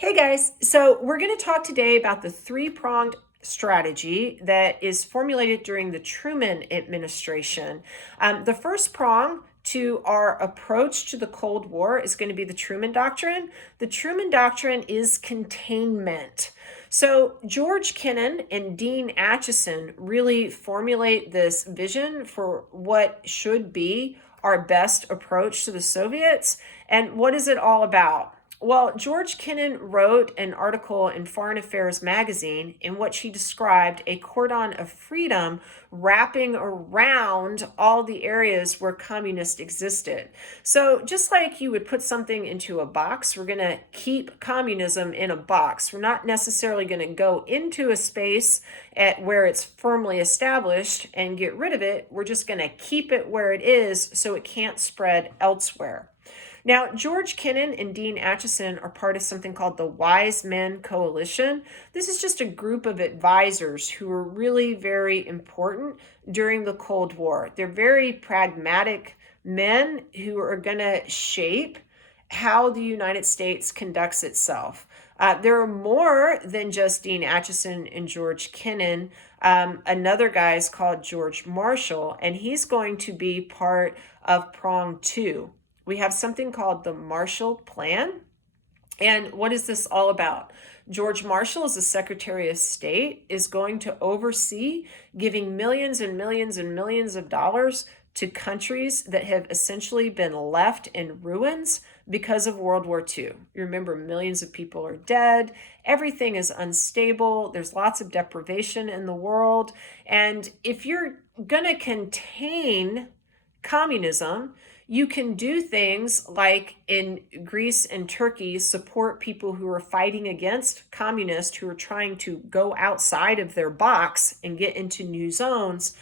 Hey guys, so we're going to talk today about the three-pronged strategy that is formulated during the Truman administration. The first prong to our approach to the Cold War is going to be the Truman Doctrine. The Truman Doctrine is containment. So George Kennan and Dean Acheson really formulate this vision for what should be our best approach to the Soviets. And what is it all about? Well, George Kennan wrote an article in Foreign Affairs magazine in which he described a cordon of freedom wrapping around all the areas where communists existed. So, just like you would put something into a box, we're going to keep communism in a box. We're not necessarily going to go into a space at where it's firmly established and get rid of it. We're just going to keep it where it is so it can't spread elsewhere. Now, George Kennan and Dean Acheson are part of something called the Wise Men Coalition. This is just a group of advisors who were really very important during the Cold War. They're very pragmatic men who are going to shape how the United States conducts itself. There are more than just Dean Acheson and George Kennan. Another guy is called George Marshall, and he's going to be part of Pronged 2. We have something called the Marshall Plan. And what is this all about? George Marshall, as the Secretary of State, is going to oversee giving millions and millions and millions of dollars to countries that have essentially been left in ruins because of World War II. You remember, millions of people are dead. Everything is unstable. There's lots of deprivation in the world. And if you're going to contain communism, you can do things like in Greece and Turkey support people who are fighting against communists who are trying to go outside of their box and get into new zones.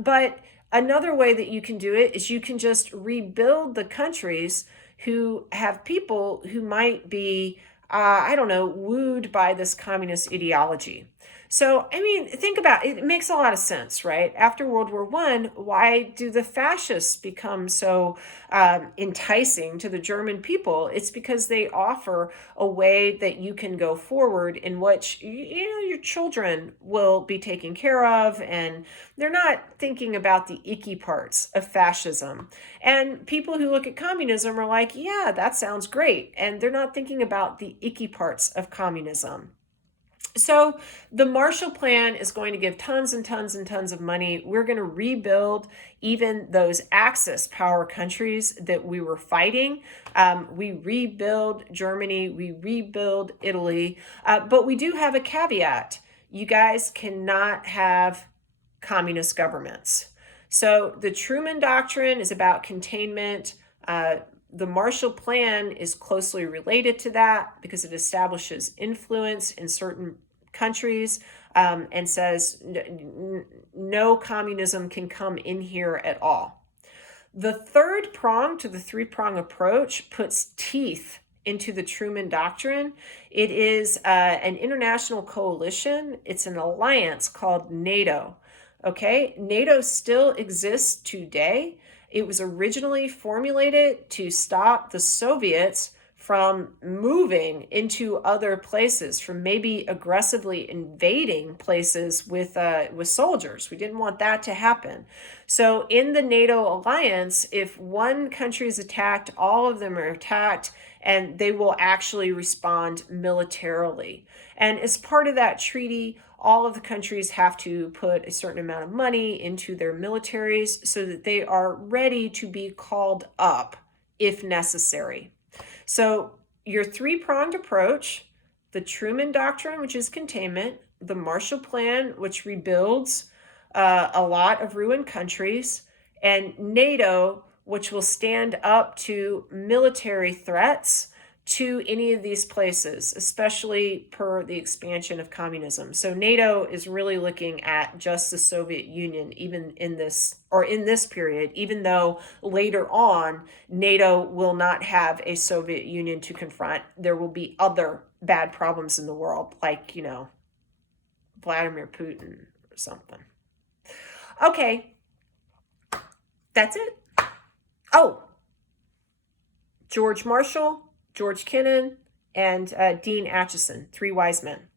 But another way that you can do it is you can just rebuild the countries who have people who might be, wooed by this communist ideology. So, I mean, think about it. It makes a lot of sense, right? After World War I, why do the fascists become so enticing to the German people? It's because they offer a way that you can go forward in which, your children will be taken care of, and they're not thinking about the icky parts of fascism. And people who look at communism are like, yeah, that sounds great. And they're not thinking about the icky parts of communism. So the Marshall Plan is going to give tons and tons and tons of money. We're going to rebuild even those Axis power countries that we were fighting. We rebuild Germany, we rebuild Italy, but we do have a caveat. You guys cannot have communist governments. So the Truman Doctrine is about containment. The Marshall Plan is closely related to that because it establishes influence in certain countries and says no communism can come in here at all. The third prong to the three-prong approach puts teeth into the Truman Doctrine. It is an international coalition. It's an alliance called NATO. Okay, NATO still exists today. It was originally formulated to stop the Soviets from moving into other places, from maybe aggressively invading places with soldiers. We didn't want that to happen. So in the NATO alliance, if one country is attacked, all of them are attacked, and they will actually respond militarily. And as part of that treaty, all of the countries have to put a certain amount of money into their militaries so that they are ready to be called up if necessary. So your three-pronged approach, the Truman Doctrine, which is containment, the Marshall Plan, which rebuilds a lot of ruined countries, and NATO, which will stand up to military threats to any of these places, especially per the expansion of communism. So NATO is really looking at just the Soviet Union, even in this period, even though later on NATO will not have a Soviet Union to confront. There will be other bad problems in the world, like, Vladimir Putin or something. Okay, that's it. Oh, George Marshall, George Kennan, and Dean Acheson, Three Wise Men.